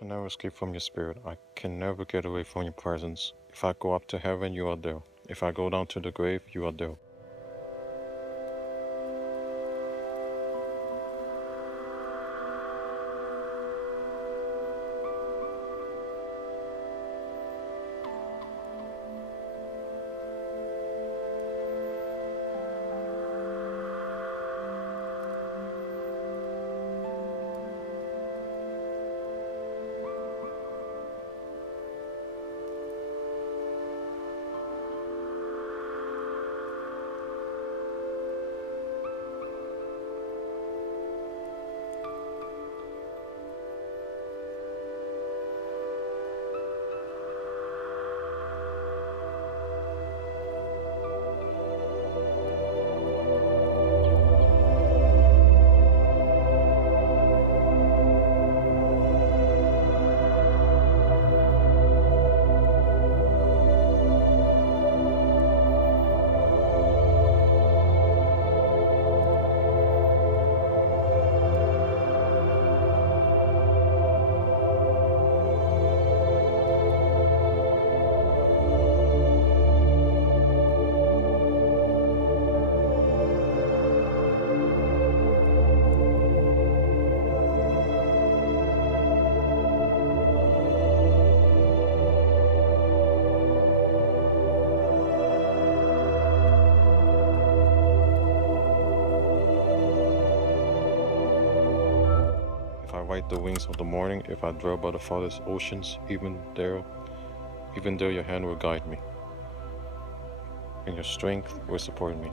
can never escape from your spirit. I can never get away from your presence. If I go up to heaven, you are there. If I go down to the grave, you are there. If I ride the wings of the morning, if I dwell by the farthest oceans, even there your hand will guide me, and your strength will support me.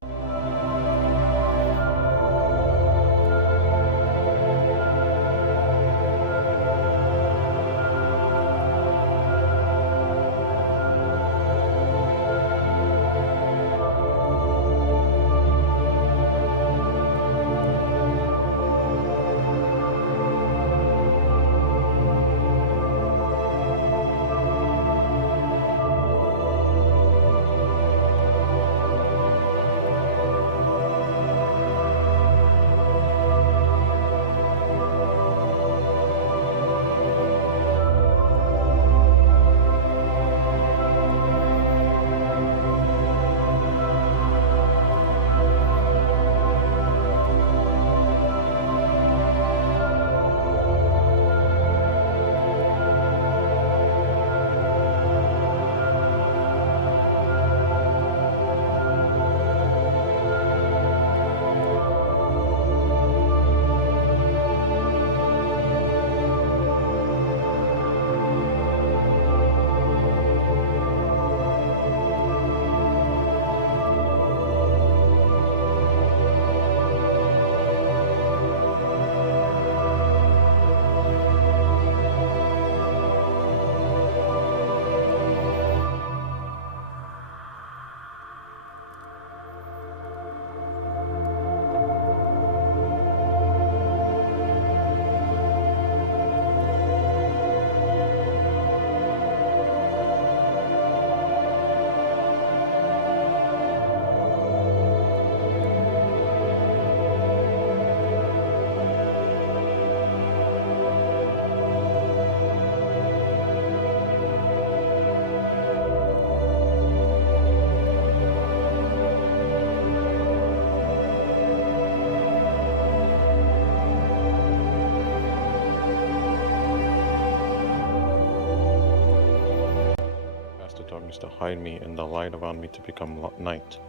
Ask the darkness to hide me and the light around me to become night.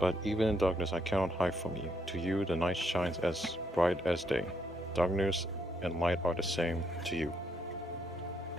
But even in darkness I cannot hide from you. To you the night shines as bright as day. Darkness and light are the same to you.